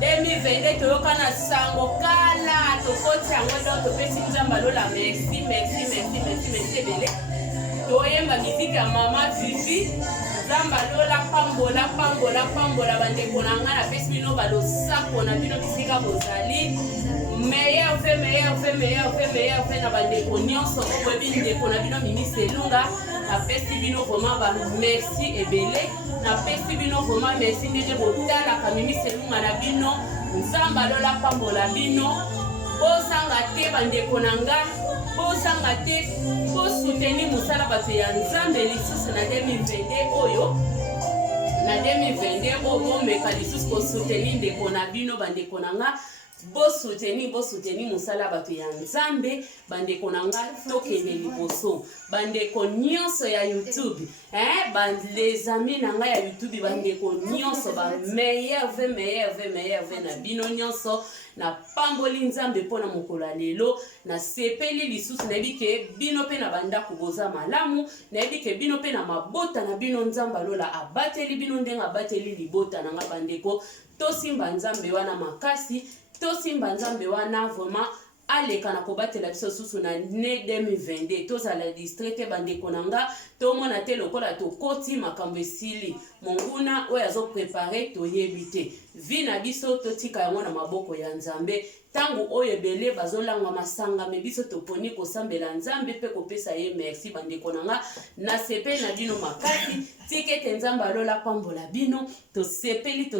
2022 tokana sango kala tokoti yango do topesi nzamba lola merci bele toyemba miziki ya mama Fifi nzamba lola pambola bandeko na nga na pesi bino balosako na bino bisika bozali meilleur fait na bandeko nyonso oyebi ndeko na bino Mimi Selunga na pesi bino vraiment ba merci ebele na pesi bino vraiment merci ndenge botalaka Mimi Selunga na bino nzamba lola pambola bino bosanga te bandeko na nga bosanga te bosoutenir mosala bato ya nzambe lisusu na 2022 oyo na 2022 oyo bomeka lisusu kosoutenir ndeko na bino bandeko na nga bosoutenir mosala bato ya nzambe bandeko na nga tokende liboso bandeko nyonso ya YouTube les amis na nga ya YouTube bandeko nyonso ba meilleur fait na bino nyonso na pamboli nzambe pona mokolo lelo na sepeli lisusu na bike bino pe na bandako boza malamu na bike bino pe na mabota na bino nzamba lola abateli bino ndenga abateli libota na nga bandeko tosimba nzambe wana makasi tosimba nzambe wana vraiment aleka na kobatela biso susu na ne 2022 tozala distraite bandeko na nga tomona te lokola tokoti makambo esili monguna oyo azo prepare toyebi te vi na biso totika yango na maboko ya nzambe tangu oyo ebele bazolangwa masanga me biso toponi kosambela nzambe pe kopesa ye merci bandeko na nga na sepe na bino makasi tikete nzambe alola pambola bino tosepeli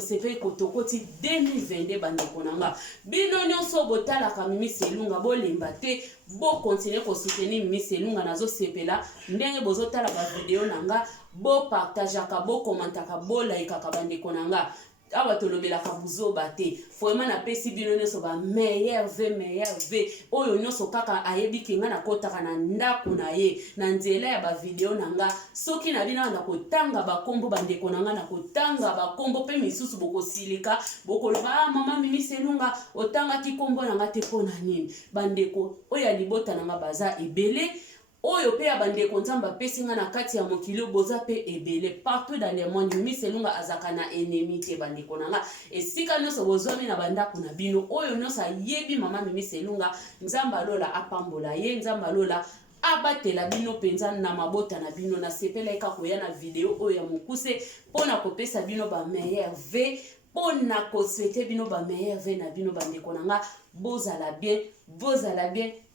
kotokoti 2022 bandeko na nga bino nyonso botalaka Mimi Selunga bolemba te bo continuer kosoutenir Mimi Selunga nazo sepela ndenge bozotala ba video na nga bo partageaka bo commentaka bo likeaka bandeko na nga awa tolobelaka buzoba te vraiment na pesi bino nyonso ba meilleur fait oyo nyonso kaka ayebi kinga na kotaka na ndako na ye na nzela ya ba video na nga soki na bino na kotanga ba kombo bandeko na nga na kotanga ba kombo pe misusu bokosilika bokoloba mama Mimi Selunga otanga ki kombo na nga te pona nini bandeko oyo libota na nga baza ebele oyo pe ya bandeko nzamba pesi nga na kati ya mokili boza pe ebele partout dans le monde Mimi Selunga azaka na ennemi te bandeko na nga esika nyonso bozwami na bandako na bino oyo nyonso ayebi mama Mimi Selunga nzamba lola apambola ye nzamba lola abatela bino penza na mabota na bino na sepela eka koya na video oyo ya mokuse pona kopesa bino ba meilleur fait pona koswete bino ba meilleur fait na bino bandeko na nga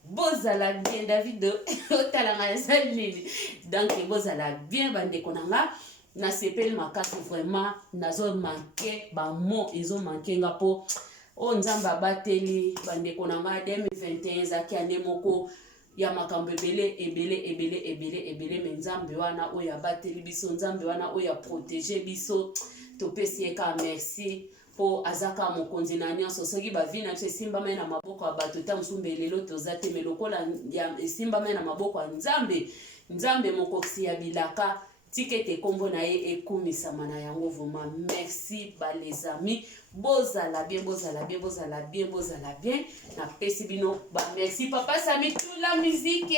bozala bien David otalanga salini donc bozala bien bandeko na nga na sepeli makasi vraiment nazo manquer ba mot ezo manquer nga po o nzamba bateli bandeko na nga 2021 zaki ande moko ya makambo ebele me nzambe wana oyo abateli biso nzambe wana oyo protéger biso topesi eka merci po azaka mokonzi na nyonso soki bavi na biso esimbamai na maboko ya bato ta mosumbe lelo toza te me lokola esimbamai na maboko ya nzambe mokoksi ya bilaka tikete kombo na ye ekumisama na yango vraiment merci les amis bozala bien na pesi bino ba merci papa Sami tout la musique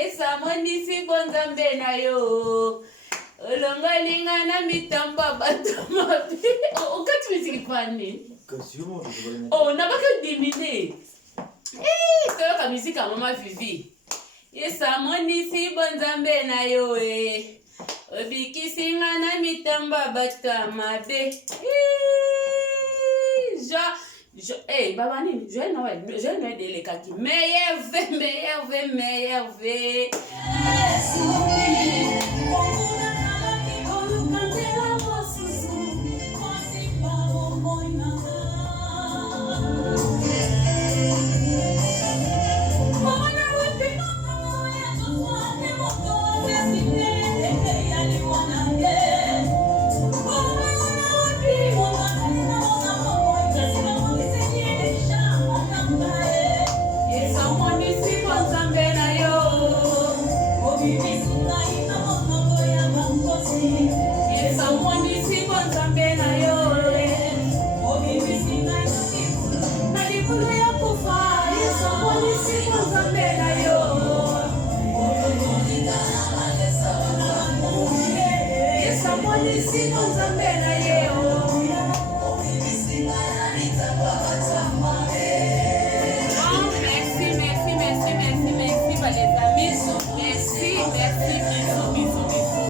esa monisi bonzambe na yo olongolinga na mitamba bato mabe okati musique pani nabaka dimine toyoka musique ya mama Vivi esa monisi bonzambe na yo obikisinga na mitamba bato mabe Baba nini? Joël Noël de kaki. Meilleur V. Merci,